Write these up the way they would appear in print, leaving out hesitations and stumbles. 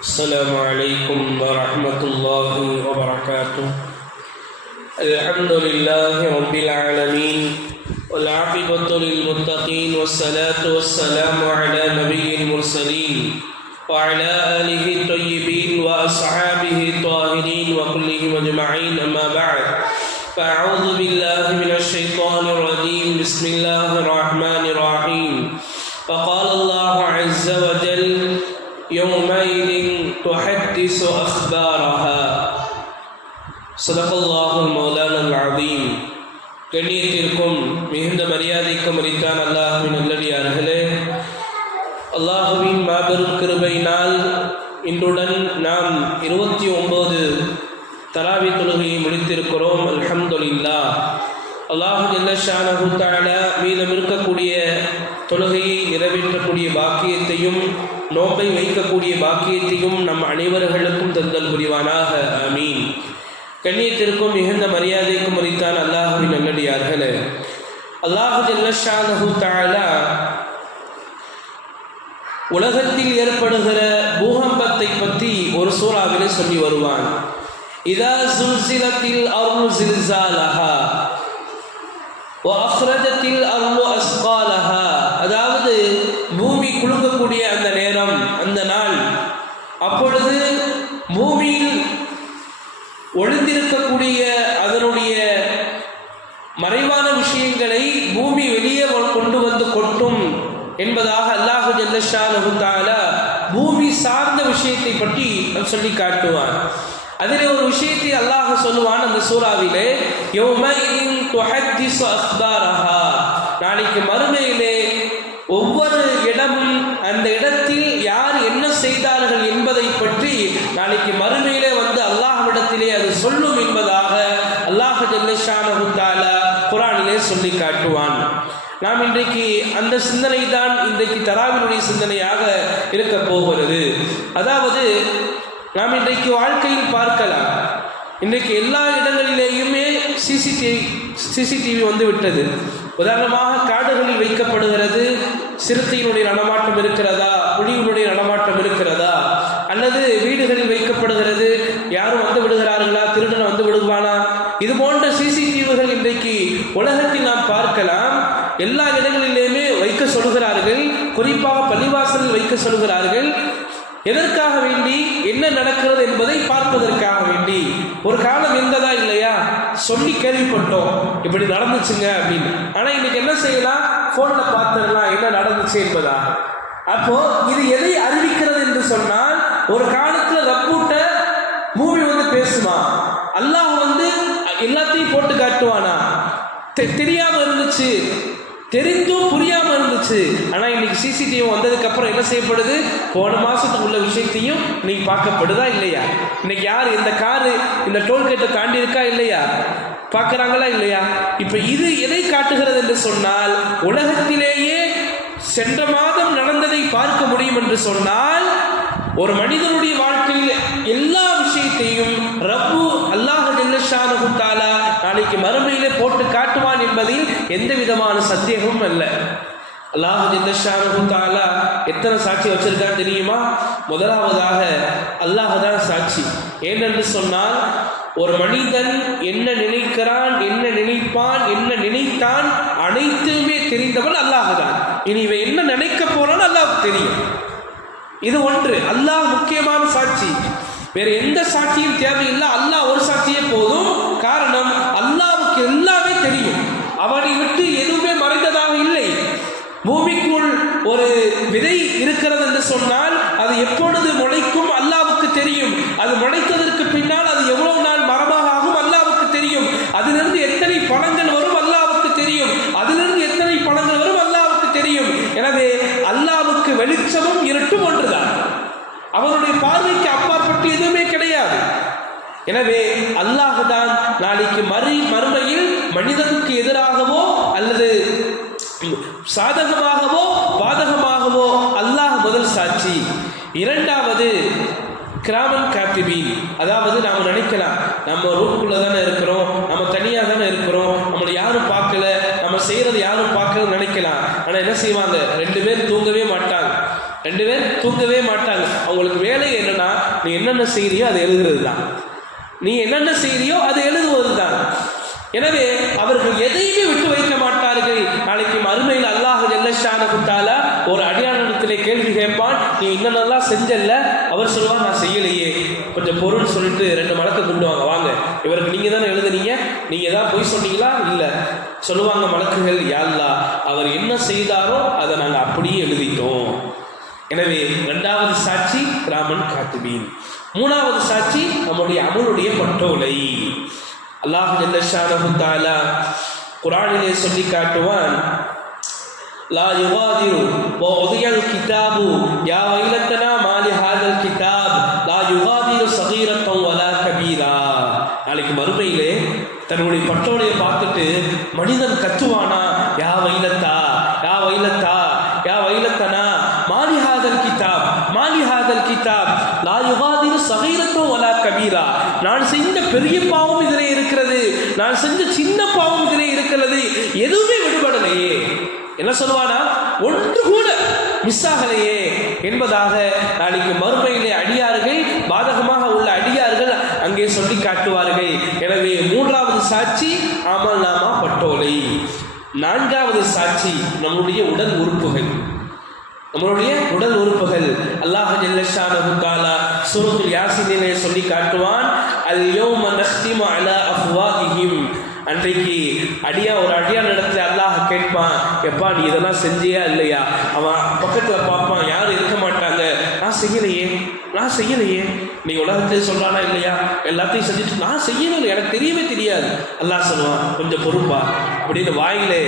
السلام عليكم ورحمة الله وبركاته. الحمد لله رب العالمين والعاقبة للمتقين والصلاة والسلام على نبي المرسلين وعلى آله الطيبين وأصحابه الطاهرين وكلهم أجمعين، أما بعد، فأعوذ بالله من الشيطان الرجيم. بسم الله الرحمن الرحيم. فقال الله عز وجل: يومئذ تحدث أخبارها. صدق الله المولانا العظيم. கண்ணியத்திற்கும் மிகுந்த மரியாதைக்கும் உரித்தான அல்லாஹ்வின் நல்லடியார்களே, அல்லாஹ்வின் மாபெரும் கிருபையினால் இன்றுடன் நாம் 29 தராவி தொழுகையை முடித்திருக்கிறோம். அல்ஹம்துலில்லாஹ். அல்லாஹ் ஜல்ல ஷானஹு தஆலா மீதம் இருக்கக்கூடிய தொழுகையை நிறைவேற்றக்கூடிய பாக்கியத்தையும் நோன்பை வைக்கக்கூடிய பாக்கியத்தையும் நம் அனைவர்களுக்கும் தந்தல் புரிவானாக. ஆமீன். கண்ணியத்திற்கும் மிகுந்த மரியாதைக்கும் உரித்தான அல்லாஹ்வின் நல்லடியார்களே, அல்லாஹ் ஜல்ல ஷானஹு தஆலா உலகத்தில் ஏற்படுகிற பூகம்பத்தை பற்றி ஒரு சூறாவிலே சொல்லி வருவான். இதா சுல்சிலத்தில் அர்து ஜில்சாலஹா வ அக்ரஜத்தில் அர்து அஸ்காலஹா. அதாவது பூமி குலுங்கக்கூடிய அந்த நேரம், அந்த நாள், அப்பொழுது பூமியில் ஒளிந்திருக்கக்கூடிய அதனுடைய மறைவான விஷயங்களை பூமி வெளியே கொண்டு வந்து கொட்டும் என்பதாக அல்லாஹ் ஜல்ல ஷானஹு தஆலா பூமி சார்ந்த விஷயத்தை பற்றி சொல்லி காட்டுவான். அதிலே ஒரு விஷயத்தை அல்லாஹ் சொல்லுவான் அந்த சூறாவிலே, யௌமைஇன் துஹத்திஸு அக்பாரஹா. நாளைக்கு மறுமையிலே ஒவ்வொரு இடமும் அந்த இடத்தில் யார் என்ன செய்தார்கள் என்பதை பற்றி நாளைக்கு மறுமையிலே வந்து அல்லாஹ்விடத்திலே அது சொல்லும் என்பதாக அல்லாஹ் ஜல்ல ஷானஹு தஆலா குர்ஆனிலே சொல்லி காட்டுவான். நாம் இன்றைக்கு அந்த சிந்தனை தான் இன்றைக்கு தராவினுடைய சிந்தனையாக இருக்க போகிறது. அதாவது நாம் இன்றைக்கு வாழ்க்கையில் பார்க்கலாம், இன்றைக்கு எல்லா இடங்களிலேயுமே சிசிடிவி வந்து விட்டது. உதாரணமாக காடுகளில் வைக்கப்படுகிறது. சிறுத்தையினுடைய நடமாட்டம் இருக்கிறதா, புலியினுடைய நடமாட்டம் இருக்கிறதா, அல்லது வீடுகளில் வைக்கப்படுகிறது. யாரும் வந்து விடுகிறார்களா, திருடன் வந்து விடுவானா, இது போன்ற சிசிடிவிகள் இன்றைக்கு உலகத்தில் நாம் பார்க்கலாம். எல்லா இடங்களிலேயுமே வைக்க சொல்கிறார்கள். குறிப்பாக பள்ளிவாசலில் வைக்க சொல்கிறார்கள். எதற்காக வேண்டி? என்ன நடக்கிறது என்பதை பார்ப்பதற்காக வேண்டி. ஒரு காலம் இருந்ததா இல்லையா? சொல்லி கேள்விப்பட்டோம் இப்படி நடந்துச்சுங்க அப்படின்னு. ஆனா இன்னைக்கு என்ன செய்யலாம்? போன்ல பார்த்துடலாம் என்ன நடந்துச்சு என்பதா. அப்போ இது எதை அறிவிக்கிறது என்று சொன்னால், ஒரு காலத்துல ரப்பூட்ட மூவி வந்து பேசுமா, அல்லாஹ் வந்து எல்லாத்தையும் போட்டு காட்டுவானா. தெரியாம இருந்துச்சு, தெரிந்தும் புரியாம இருந்துச்சு. ஆனா இன்னைக்கு சிசிடிவி வந்ததுக்கு அப்புறம் என்ன செய்யப்படுது? போன மாசத்துக்கு உள்ள விஷயத்தையும் நீங்க பார்க்கப்படுதா இல்லையா? இன்னைக்கு யார் இந்த காரு இந்த டோல்கேட்டை தாண்டி இருக்கா இல்லையா, பார்க்கறாங்களா இல்லையா? இப்ப இது எதை காட்டுகிறது என்று சொன்னால், உலகத்திலேயே சென்ற மாதம் நடந்ததை பார்க்க முடியும் என்று சொன்னால், ஒரு மனிதனுடைய வாழ்க்கையில் எல்லா விஷயத்தையும் ரப்பு அல்லாஹ் ஜல்ல ஷானஹு தஆலா நாளைக்கு மறுமையிலே போட்டு காட்டுவான் என்பதில் எந்த விதமான சந்தேகமும் அல்ல. அல்லாஹ் ஜல்ல ஷானஹு தஆலா எத்தனை சாட்சி வச்சிருக்கான்னு தெரியுமா? முதலாவதாக அல்லாஹ் தான் சாட்சி. ஏனென்று சொன்னால், ஒரு மனிதன் என்ன நினைக்கிறான், என்ன நினைப்பான், என்ன நினைத்தான், அனைத்துமே தெரிந்தவன் அல்லாஹ் தான். இனி இவன் என்ன நினைக்க போறான்னு அல்லாஹ்வுக்கு தெரியும். இது ஒன்று. அல்லாஹ் முக்கியமான சாட்சி. வேற எந்த சாட்சியும் தேவையில்லை. அல்லாஹ் ஒரு சாட்சியே போதும். காரணம், அல்லாஹ்வுக்கு எல்லாமே தெரியும். அவனை விட்டு எதுவுமே மறைந்ததாக இல்லை. பூமிக்குள் ஒரு விதை இருக்கிறது என்று சொன்னால் அது எப்பொழுது முளைக்கும் அல்லாஹ்வுக்கு தெரியும். அது முளைத்ததற்கு பின்னால் அது எவ்வளவு நாள் மரமாக ஆகும் அல்லாஹ்வுக்கு தெரியும். அதிலிருந்து எத்தனை பழங்கள் வரும் அல்லாஹ்வுக்கு தெரியும். அதிலிருந்து எத்தனை பழங்கள் வரும் அல்லாஹ்வுக்கு தெரியும். எனவே அல்லாஹ்வுக்கு வெளிச்சமும் இருட்டும் ஒன்றுதான். அவருடைய பார்வைக்கு அப்பாற்பட்டு எதுவுமே கிடையாது. எனவே அல்லாஹ் தான் நாளைக்கு மறுமையில் மனிதனுக்கு எதிராகவோ அல்லது சாதகமாகவோ பாதகமாகவோ அல்லாஹ் முதல் சாட்சி. இரண்டாவது கிராமன் காத்திபீன். அதாவது நாம் நினைக்கலாம், நம்ம ரூம்குள்ள தானே இருக்கிறோம், நம்ம தனியாக தானே இருக்கிறோம், நம்மளை யாரும் பார்க்கல, நம்ம செய்யறது யாரும் பார்க்கலன்னு நினைக்கலாம். ஆனா என்ன செய்வாங்க? 2 பேர் தூங்கவே மாட்டாங்க. 2 பேர் தூங்கவே மாட்டாங்க. அவங்களுக்கு வேலை என்னன்னா, நீ என்னென்ன செய்றியோ அதை எழுதுறது தான். நீ என்னென்ன செய்றியோ அதை எழுதுவது தான். எனவே அவர்கள் எதையுமே விட்டு வைக்க மாட்டார்கள். நாளைக்கு மறுமையில் அல்லாஹ் ஜல்லஷானஹு தஆலா ஒரு அடியானிடத்திலே கேள்வி கேட்பான், நீ இன்னென்னலாம் செஞ்சல்ல? அவர் சொல்லுவான், நான் செய்யலையே. கொஞ்சம் பொருள் சொல்லிட்டு 2 மலக்கு கொண்டு வாங்க, இவருக்கு நீங்க தானே எழுதுனீங்க, நீங்க தான் போய் சொன்னீங்களா? இல்லை. சொல்லுவாங்க மலக்குகள், யா அல்லாஹ், அவர் என்ன செய்தாரோ அதை நாங்கள் அப்படியே எழுதிட்டோம். எனவே 2வது சாட்சி கிராமன் காத்துபீன். 3வது சாட்சி நம்முடைய அமலுடைய பட்டோலை. அல்லாஹ் ஜல்லஷானஹு தஆலா குர்ஆனிலே சொல்லி காட்டுவான், லா யுகாதிரு வஉதியல் கிதாபு யா வைலத்தனா மாலி ஹாதல் கிதாப் லா யுகாதிரு ஸகீரத்தன் வலா கபீரா. நாளைக்கு மறுமையிலே தன்னுடைய பட்டோலையை பார்த்துட்டு மனிதன் கத்துவானா, யா வைலத்தா யா வைலத்தா யா வைலத்தனா மாலி ஹாதல் கிதாப் மாலி ஹாதல் கிதாப் லா யுகாதிரு ஸகீரத்தன் வலா கபீரா. நான் செஞ்ச பெரிய பாவம் இதிலே இருக்கிறது, நான் செஞ்ச சின்ன பாவம் இதிலே இருக்கிறது, எதுவுமே விடுபடலையே. என்ன சொல்லுவானா, ஒன்று கூட மிஸ் ஆகலையே என்பதாக நாளைக்கு மறுமையிலே அடியார்கள், பாதகமாக உள்ள அடியார்கள் அங்கே சொல்லி காட்டுவார்கள். எனவே 3வது சாட்சி அமல் நாமா பட்டோலை. 4வது சாட்சி நம்முடைய உடல் உறுப்புகள். நம்மளுடைய உடல் உறுப்புகள் அல்லாஹ் ஜல்லஷானஹு தஆலா சூரத்துல் யாசீனிலே சொல்லி காட்டுவான், அல் யௌம நக்திமு அலா அஃப்வாஹிஹிம். அன்றைக்கு ஒரு அடியான் இடத்துல அல்லாஹ் கேட்பான், எப்பா நீ இதெல்லாம் செஞ்சியா இல்லையா? அவன் பக்கத்தில் பார்ப்பான், யாரும் இருக்க மாட்டாங்க, நான் செய்யலையே. நீ உலகத்திலே சொல்றானா இல்லையா? எல்லாத்தையும் செஞ்சுட்டு நான் செய்யணும், எனக்கு தெரியவே தெரியாது. அல்லாஹ் சொல்லுவான், கொஞ்சம் பொறுப்பா அப்படின்னு வாயிலே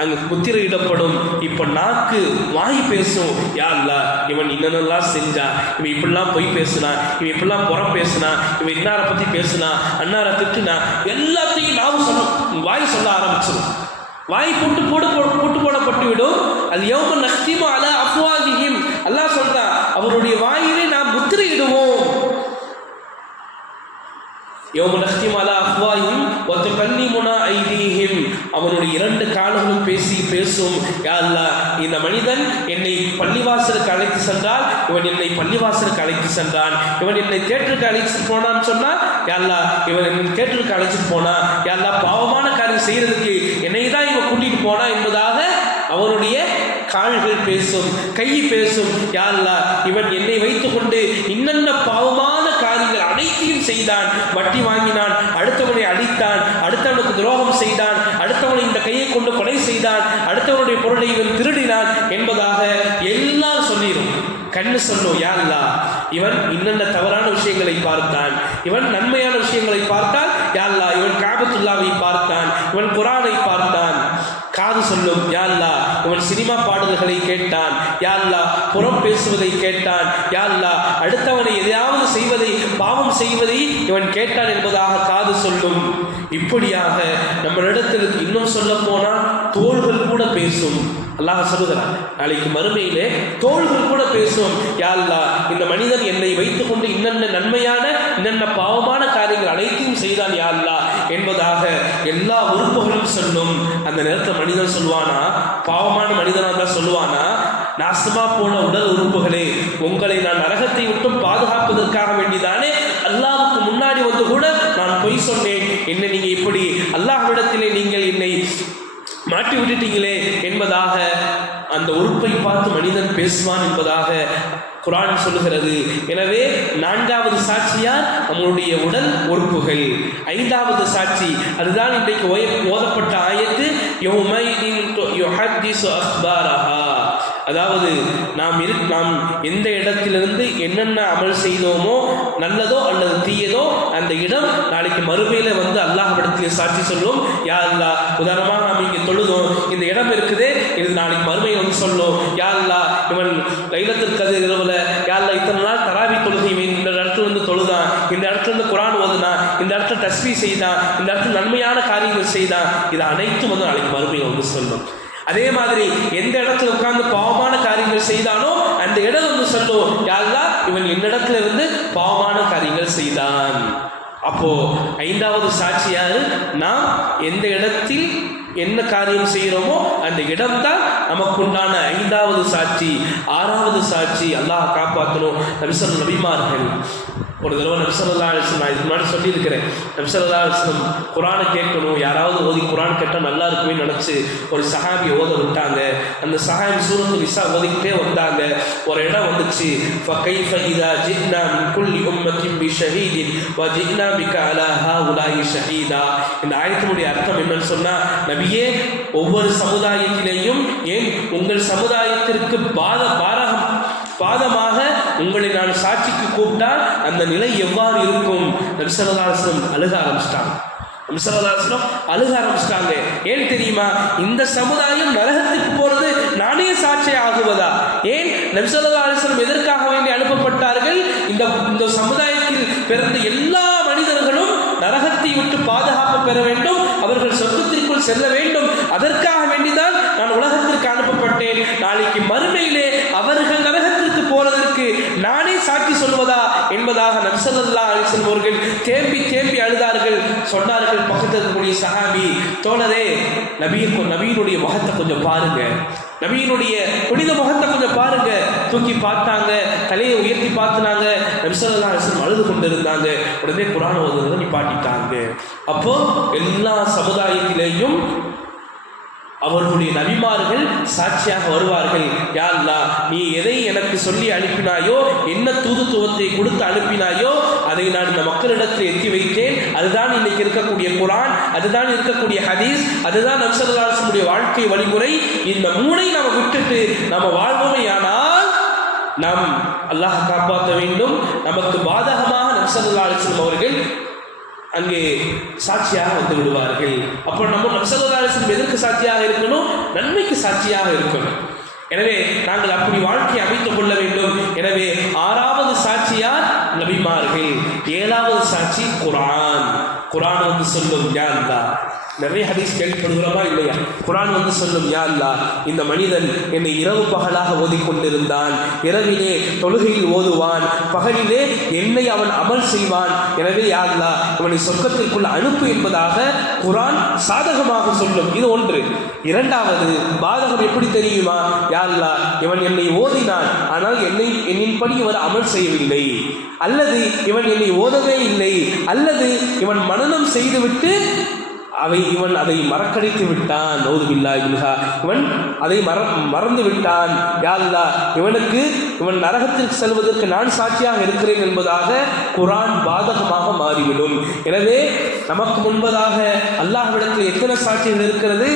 அங்கே முத்திரையிடப்படும். இப்போ நாக்கு வாய் பேசும், யா அல்லாஹ் இவன் இன்னென்னலாம் செஞ்சான், இவன் இப்படிலாம் பொய் பேசுனான், இவன் இப்படிலாம் புறம் பேசுனான், இவன் இன்னாரை பற்றி பேசுனான், அன்னாரை திட்டுனா, எல்லாத்தையும் நாவும் சொல்லும். வாய் சொல்ல ஆரம்பிச்சிடும். வாய் போட்டு போடப்பட்டு விடும். அது யௌம நக்திமு அலா அஃப்வாஹிஹிம். அல்லாஹ் சொல்றான், அவருடைய வாயிலே நாம் முத்திரையிடுவோம். யௌம நக்திமு அலா அஃப்வாஹிஹிம் வ துகல்லிமுனா ஐதீஹிம். அவனுடைய 2 கால்களும் பேசும், யா அல்லாஹ் இந்த மனிதன் என்னை பள்ளிவாசலுக்கு அழைத்து சென்றால், இவன் என்னை பள்ளிவாசலுக்கு அழைத்து சென்றான், இவன் என்னை தேட்டருக்கு அழைத்து போனான்னு சொன்னா, யா அல்லாஹ் இவன் என்னை தேட்டருக்கு அழைச்சிட்டு போனா, யா அல்லாஹ் பாவமான காரியம் செய்யறதுக்கு என்னை தான் இவன் கூட்டிட்டு போனா என்பதாக அவனுடைய கால்கள் பேசும், கை பேசும், யா அல்லாஹ் இவன் என்னை வைத்துக்கொண்டு இன்னென்ன பாவமான காரியங்கள் அனைத்தையும் செய்தான். வட்டி வாங்கினான், அடுத்தவனை அடித்தான், அடுத்தவனுக்கு துரோகம் செய்தான், அடுத்தவனை இந்த கையை கொண்டு கொலை செய்தான், அடுத்தவனுடைய பொருளை இவன் திருடினான் என்பதாக எல்லாம் சொல்லிடும். கண்ணு சொல்லும், யா அல்லாஹ் இவன் இன்னென்ன தவறான விஷயங்களை பார்த்தான், இவன் நன்மையான விஷயங்களை பார்த்தான், யா அல்லாஹ் இவன் காபத்துல்லாவை பார்த்தான், இவன் குர்ஆனை பார்த்தான். காது சொல்லும், யா அல்லாஹ் இவன் சினிமா பாடல்களை கேட்டான், யா அல்லாஹ் புறம் பேசுவதை கேட்டான், யா அல்லாஹ் அடுத்தவனை எதையாவது செய்வதை, பாவம் செய்வதை இவன் கேட்டான் என்பதாக காது சொல்லும். இப்படியாக நம்மளிடத்தில் இன்னும் சொல்ல போனால் தோள்கள் கூட பேசும். அல்லாஹ் சொல்லுகிறான், நாளைக்கு மறுமையிலே தோள்கள் கூட பேசும், யா அல்லாஹ் இந்த மனிதன் என்னை வைத்துக்கொண்டு இன்னென்ன நன்மையான இன்னென்ன பாவமான காரியங்கள் அனைத்தையும் செய்தான் யா அல்லாஹ் என்பதாக எல்லா உறுப்புகளும் சொல்லும். அந்த நேரத்தில் மனிதன் சொல்லுவானா, பாவமான மனிதனாக தான் சொல்லுவானா, நாசமா போன உடல் உறுப்புகளே, உங்களை நான் நரகத்தை விட்டு பாதுகாப்பதற்காக வேண்டிதானே அல்லாஹ்வுக்கு முன்னாடி வந்து கூட நான் பொய் சொன்னேன், என்ன நீங்க இப்படி அல்லாஹ்விடத்திலே நீங்கள் என்னை மாட்டி விட்டுட்டீங்களே என்பதாக அந்த உறுப்பை பார்த்து மனிதன் பேசுவான் என்பதாக குர்ஆன் சொல்லுகிறது. எனவே 4வது சாட்சியார் நம்மளுடைய உடல் உறுப்புகள். 5வது சாட்சி அதுதான் இன்றைக்கு ஓதப்பட்ட ஆயத்து, யௌமைதின் யுஹத்திஸு அக்பாரஹா. அதாவது நாம் எந்த இடத்திலிருந்து என்னென்ன அமல் செய்தோமோ, நல்லதோ அல்லது தீயதோ, அந்த இடம் நாளைக்கு மறுமையில வந்து அல்லாஹ்விடத்திலே சாட்சி சொல்லும். யா அல்லாஹ் உதாரணமாக நாம் இங்கே தொழுதோம், இந்த இடம் இருக்குதே, இது நாளைக்கு மறுமையை வந்து சொல்லும், யா அல்லாஹ் இவன் லைலத்துல் கத்ர் இரவுல, யா அல்லாஹ் இத்தனை நாள் தராவி தொழுகை இந்த இடத்துல வந்து தொழுதான், இந்த இடத்துல இருந்து குர்ஆன் ஓதுனான், இந்த இடத்துல தஸ்பீஹ் செய்தான், இந்த இடத்துல நன்மையான காரியங்கள் செய்தான், இது அனைத்தும் வந்து நாளைக்கு மறுமையை வந்து சொல்லும். அதே மாதிரி எந்த இடத்துல உட்கார்ந்து பாவமான காரியங்கள் செய்தானோ அந்த இடம் வந்து சொல்லும், யா அல்லாஹ் இவன் என்னிடத்துல இருந்து பாவமான காரியங்கள் செய்தான். அப்போ 5வது சாட்சி யாரு? நாம் எந்த இடத்தில் என்ன காரியம் செய்கிறோமோ அந்த இடம்தான் நமக்குண்டான 5வது சாட்சி. 6வது சாட்சி அல்லாஹ் காப்பாற்றணும். நபிமார்கள் ஒரு தடவை நபி ஸல்லல்லாஹு அலைஹி வஸல்லம், இதுக்கு முன்னாடி சொல்லியிருக்கிறேன், நபி ஸல்லல்லாஹு அலைஹி வஸல்லம் குரானை கேட்கணும், யாராவது ஓதி குரான் கேட்டால் நல்லா இருக்குமே நினச்சி ஒரு சஹாபி ஓத விட்டாங்க. அந்த சஹாபி சூரத்துல் நிஸா ஓதிக்கிட்டே வந்தாங்க. ஒரு இடம் வந்துச்சு, ஃபகைஃப இதா ஜினா மின் குல்லி உம்மத்தின் பிஷஹீதின் வஜினா பிக அலா ஹாஉலாஇ ஷஹீதா. இந்த ஆயத்தினுடைய அர்த்தம் என்னன்னு சொன்னால், நபியே ஒவ்வொரு சமுதாயத்திலேயும் ஏன் உங்கள் சமுதாயத்திற்கு பாதமாக உங்களை நான் சாட்சிக்கு கூப்பிட்டால் அந்த நிலை எவ்வாறு இருக்கும்? நபி ஸல்லல்லாஹு அலைஹி வஸல்லம் அழுக ஆரம்பிச்சிட்டாங்க. நபி ஸல்லல்லாஹு அலைஹி வஸல்லம் அழுக ஆரம்பிச்சிட்டாங்க. ஏன் தெரியுமா? இந்த சமுதாயம் நரகத்துக்கு போறது நானே சாட்சி ஆகுவதா? ஏன் நபி ஸல்லல்லாஹு அலைஹி வஸல்லம் எதற்காக வேண்டி அனுப்பப்பட்டார்கள்? இந்த சமுதாயத்தில் பிறந்த எல்லா மனிதர்களும் நரகத்தை விட்டு பாதுகாப்பு பெற வேண்டும், அவர்கள் சொர்க்கத்திற்குள் செல்ல வேண்டும். அதற்காக வேண்டிதான் நான் உலகத்திற்கு அனுப்பப்பட்டேன். நாளைக்கு மறுமையிலே அவர்கள் நரகத்திற்கு போறதற்கு நானே சாட்சி சொல்வதா என்பதாக நபி ஸல்லல்லாஹு அலைஹி வஸல்லம் அவர்கள் தேம்பி அழுதார்கள். சொன்னார்கள் பக்கத்தில் இருக்கக்கூடிய சஹாபி, தோழரே, நபியினுடைய முகத்தை கொஞ்சம் பாருங்க, நபியினுடைய புனித முகத்தை கொஞ்சம் பாருங்க. தூக்கி பார்த்தாங்க, தலையை உயர்த்தி பார்த்தாங்க. நபி ஸல்லல்லாஹு அலைஹி வஸல்லம் அழுது கொண்டிருந்தாங்க. உடனே குர்ஆன் ஓதுறதை நிப்பாட்டிட்டாங்க. அப்போ எல்லா சமுதாயத்திலேயும் அவர்களுடைய நபிமார்கள் சாட்சியாக வருவார்கள். யா அல்லாஹ், நீ எதை எனக்கு சொல்லி அனுப்பினாயோ, என்ன தூதுத்துவத்தை கொடுத்து அனுப்பினாயோ அதை நான் இந்த மக்களிடத்தில் எத்தி வைத்தேன். அதுதான் இன்னைக்கு இருக்கக்கூடிய குர்ஆன், அதுதான் இருக்கக்கூடிய ஹதீஸ், அதுதான் நபி ஸல்லல்லாஹு அலைஹி வஸல்லம் வாழ்க்கை வழிமுறை. இந்த மூணை நாம் விட்டுட்டு நம்ம வாழ்வோமையானால் நாம் அல்லாஹ் காப்பாற்ற வேண்டும். நமக்கு பாதகமாக நபி ஸல்லல்லாஹு அலைஹி வஸல்லம் அவர்கள் அங்கே சாட்சியாக வந்து விடுவார்கள். அப்போ நம்ம நபி ஸல்லல்லாஹு அலைஹி வஸல்லம் எதற்கு சாட்சியாக இருக்கணும்? நன்மைக்கு சாட்சியாக இருக்கணும். எனவே நாங்கள் அப்படி வாழ்க்கையை அமைத்துக் கொள்ள வேண்டும். எனவே 6வது சாட்சியார் நபிமார்கள், 7வது சாட்சி குர்ஆன். குர்ஆன் வந்து சொல்லும், யா அல்லாஹ், நிறைய ஹதீஸ் கேள்விப்படுகிறோமா இல்லையா? குர்ஆன் வந்து சொல்லும், யா அல்லாஹ், இந்த மனிதன் என்னை இரவு பகலாக ஓதிக்கொண்டிருந்தான், இரவிலே தொழுகையில் ஓதுவான், பகலிலே என்னை அவன் அமல் செய்வான். எனவே யா அல்லாஹ், இவனை சொர்க்கத்திற்குள் அனுப்பு என்பதாக குர்ஆன் சாதகமாக சொல்லும். இது ஒன்று. 2வது பாதகம் எப்படி தெரியுமா? யா அல்லாஹ், இவன் என்னை ஓதினான், ஆனால் என்னின்படி இவன் அமல் செய்யவில்லை, அல்லது இவன் என்னை ஓதவே இல்லை, அல்லது இவன் மனனம் செய்துவிட்டு இவன் அதை மறக்கடித்து விட்டான். நௌதுபில்லாஹி மின்ஹா, இவன் அதை மறந்து விட்டான். யா அல்லாஹ், இவன் நரகத்திற்கு செல்வதற்கு நான் சாட்சியாக இருக்கிறேன் என்பதாக குர்ஆன் பாதகமாக மாறிவிடும். எனவே நமக்கு முன்பதாக அல்லாஹ்விடத்தில் எத்தனை சாட்சிகள் இருக்கிறது?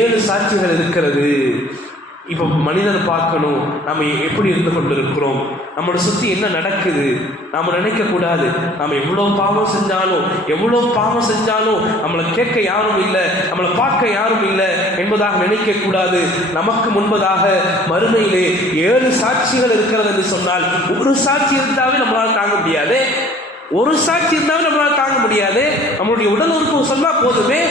7 சாட்சிகள் இருக்கிறது. இப்போ மனிதனை பார்க்கணும், நம்ம எப்படி இருந்து கொண்டிருக்கிறோம், நம்மளை சுற்றி என்ன நடக்குது. நாம் நினைக்கக்கூடாது, நம்ம எவ்வளோ பாவம் செஞ்சாலும் நம்மளை கேட்க யாரும் இல்லை, நம்மளை பார்க்க யாரும் இல்லை என்பதாக நினைக்கக்கூடாது. நமக்கு முன்பதாக மறுமையிலே 7 சாட்சிகள் இருக்கிறது என்று சொன்னால், ஒரு சாட்சி இருந்தாவே நம்மளால் தாங்க முடியாது. நம்மளுடைய உடல் உறுப்பு சொன்னால் போதுமே.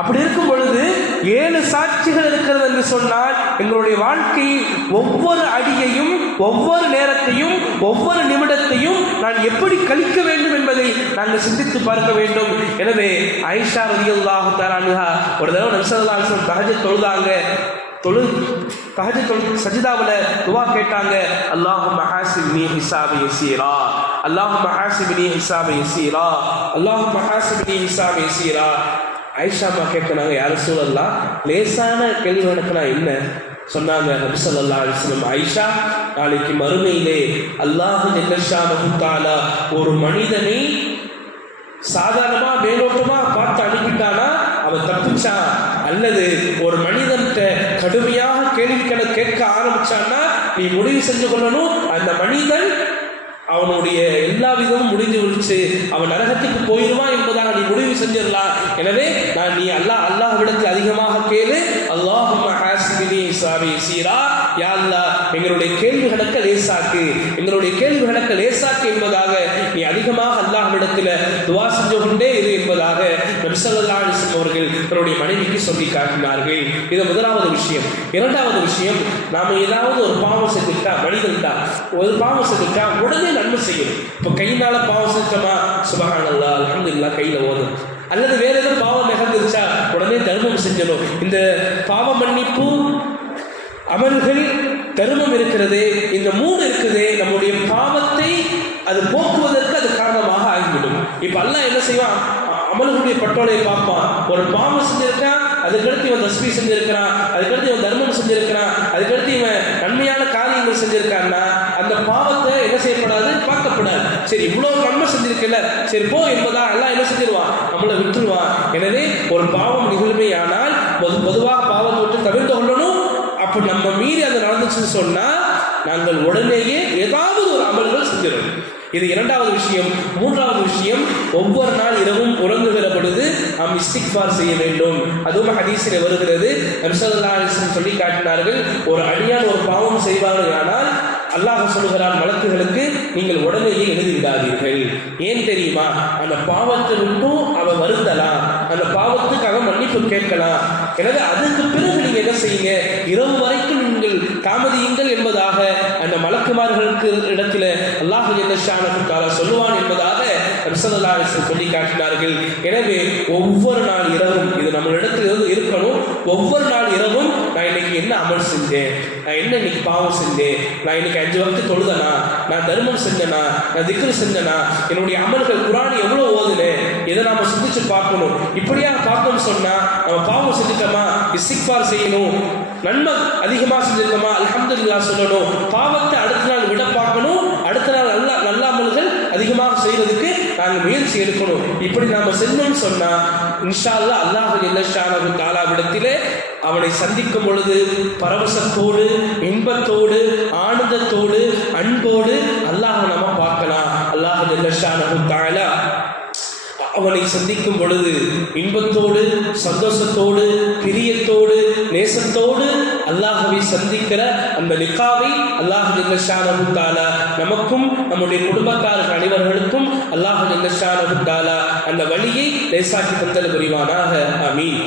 அப்படி இருக்கும் பொழுது 7 சாட்சிகள் இருக்கிறது என்று சொன்னால், எங்களுடைய வாழ்க்கையில் ஒவ்வொரு அடியையும், ஒவ்வொரு நேரத்தையும், ஒவ்வொரு நிமிடத்தையும் நான் எப்படி கழிக்க வேண்டும் என்பதை நாங்கள் சிந்தித்து பார்க்க வேண்டும். எனவே ஆயிஷா ரலியல்லாஹு தஆலா அன்ஹா ஒரு தடவை நபி ஸல்லல்லாஹு அலைஹி வஸல்லம் தஹஜ்ஜுத் தொழுதாங்க. தஹஜ்ஜுத் சஜ்தாவுல துஆ கேட்டாங்க, அல்லாஹும்ம ஹாசிப்னி ஹிசாபி யஸீரா, அல்லாஹும்ம ஹாசிப்னி ஹிசாபி யஸீரா, அல்லாஹும்ம ஹாசிப்னி ஹிசாபி யஸீரா. ஆயிஷா அம்மா கேட்குறாங்க, யா ரசூலல்லாஹ், லேசான கேள்வி நடக்கலாம் என்ன சொன்னாங்க? நபி ஸல்லல்லாஹு அலைஹி வஸல்லம், ஆயிஷா, நாளைக்கு மறுமையிலே அல்லாஹ் ஜல்ல ஷானஹு தஆலா ஒரு மனிதனை சாதாரணமா மேலோட்டமா பார்த்து அனுப்பிட்டானா அவன் தப்பிச்சான், அல்லது ஒரு மனிதன்கிட்ட கடுமையாக கேள்விகளை கேட்க ஆரம்பிச்சான்னா நீ முடிவு செஞ்சு கொள்ளணும், அந்த மனிதன் அவனுடைய எல்லா விதமும் முடிஞ்சு விடுச்சு, அவன் நரகத்துக்கு போயிடுவான் என்பதாக நீ முடிவு செஞ்சிடலாம். எனவே நீ அல்லாஹ்விடத்தில் அதிகமாக கேளு, அல்லாஹும்ம ஹாசிபினி ஹிசாபி யஸீரா, யா அல்லாஹ், எங்களுடைய கேள்விகளுக்கு லேசாக்கு என்பதாக நீ அதிகமாக அல்லாஹ்விடத்தில் துஆ செஞ்சு கொண்டே இரு என்பதாக நபி ஸல்லல்லாஹு அலைஹி வஸல்லம் அவர்கள் தன்னுடைய மனைவிக்கு சொல்லி காட்டினார்கள். இது முதலாவது விஷயம். 2வது விஷயம், நாம் ஏதாவது ஒரு பாவம் செஞ்சுட்டா, மனிதன்டா ஒரு பாவம் செஞ்சுட்டா உடனே நன்மை செய்யணும். இப்போ கையினால பாவம் செஞ்சோமா, சுப்ஹானல்லாஹ் அல்ஹம்துலில்லாஹ் கையில ஓதும், அல்லது வேற ஏதோ பாவம் நிகழ்ந்துருச்சா உடனே தர்மம் செஞ்சணும். இந்த பாவ மன்னிப்பு அமல்கள், தர்மம் இருக்கிறது, இந்த 3 இருக்குது, நம்முடைய பாவத்தை அது போக்குவதற்கு அது காரணமாக ஆகிவிடும். இப்ப அல்லாஹ் என்ன செய்வான்? அமல்களுடைய பட்டோலையை பார்ப்பான். ஒரு பாவம் செஞ்சிருக்கான், அதுக்கடுத்து இவன் தஸ்பீ செஞ்சிருக்கிறான், அதுக்கடுத்து இவன் தர்மம் செஞ்சிருக்கிறான், அதுக்கடுத்து இவன் நன்மையான காரியங்கள் செஞ்சிருக்கான்னா அந்த பாவத்தை என்ன செய்யப்படாது? பார்க்கப்படாது. சரி, இவ்வளவு நன்மை செஞ்சிருக்கல, சரி போ என்பதா எல்லாம் என்ன செஞ்சிருவான்? நம்மளை விட்டுருவான். எனவே ஒரு பாவம் நிகழ்மையானால் பொதுவாக பாவத்தை விட்டு தவிர்த்து கொள்ளணும். அப்ப நம்ம மீறி அது நடந்துச்சுன்னு சொன்னா நாங்கள் உடனேயே ஏதாவது ஒரு அமல்கள் செஞ்சிடும். இது 2வது விஷயம். 3வது விஷயம், ஒவ்வொரு நாள் இரவும் உறங்குகிற பொழுது நாம் இஸ்திக்ஃபார் செய்ய வேண்டும். அதுவும் ஹதீஸிலே வருகிறது. நபி ஸல்லல்லாஹு அலைஹி வஸல்லம் சொல்லி காட்டினார்கள், ஒரு அடியான் ஒரு பாவம் செய்வார்கள் ஆனால் அல்லாஹ் சொல்லுகிறான் மலக்குகளுக்கு, நீங்கள் உடனேயே எழுதி விடாதீர்கள். ஏன் தெரியுமா? அந்த பாவத்தை விட்டும் அவன் வருந்தலாம், அந்த பாவத்துக்கு அவன் மன்னிப்பு கேட்கலாம். எனவே அதுக்கு பிறகு நீங்க என்ன செய்யுங்க? இரவு வரைக்கும் நீங்கள் தாமதியுங்கள் என்பதாக அந்த மலக்குமார்களுக்கு இடத்துல அல்லாஹ் ஜல்ல ஷானஹு தஆலா சொல்லுவான் என்பதாக நபி ஸல்லல்லாஹு அலைஹி வஸல்லம் சொல்லி காட்டினார்கள். எனவே ஒவ்வொரு நாள் இரவும் இது நம்ம இடத்துல இருக்கணும். ஒவ்வொரு நாள் இரவும் நான் இன்னைக்கு என்ன அமல் செஞ்சேன், நான் என்ன இன்னைக்கு பாவம் செஞ்சேன், நான் இன்னைக்கு 5 வக்து தொழுதனா, நான் தர்மம் செஞ்சனா, நான் திக்ர் செஞ்சனா, என்னுடைய அமல்கள் குர்ஆன் எவ்வளவு ஓதுனேன், இதை நாம சிந்திச்சு பார்க்கணும். இப்படியா பார்க்கணும்னு சொன்னா நம்ம பாவம் செஞ்சுட்டோமா இஸ்திக்ஃபார் செய்யணும், நன்மை அதிகமா செஞ்சிருக்கோமா அல்ஹம்துலில்லாஹ் சொல்லணும், பாவத்தை அடுத்த நாள் விட பார்க்கணும், அடுத்த நாள் நல்ல அமல்கள் அதிகமாக செய்யறதுக்கு நாங்கள் முயற்சி எடுக்கணும். இப்படி நாம செஞ்சோம்னு சொன்னா இன்ஷா அல்லாஹ் அல்லாஹ் ஜல்ல ஷானஹு தஆலாவிடத்திலே அவனை சந்திக்கும் பொழுது பரவசத்தோடு, இன்பத்தோடு, ஆனந்தத்தோடு, அன்போடு அல்லாஹ் நம்ம பார்க்கலாம். அல்லாஹ் ஜல்ல ஷானஹு தஆலா அவனை சந்திக்கும் பொழுது இன்பத்தோடு, சந்தோஷத்தோடு, பிரியத்தோடு, நேசத்தோடு அல்லாஹ்வை சந்திக்கிற அந்த லிகாவை அல்லாஹ் ஜல்ல ஷானஹு தஆலா நமக்கும் நம்முடைய குடும்பத்தார்கள் அனைவர்களுக்கும் அல்லாஹ் ஜல்ல ஷானஹு தஆலா அந்த வழியை லேசாக்கி தந்தல் புரிவானாக. ஆமீன்.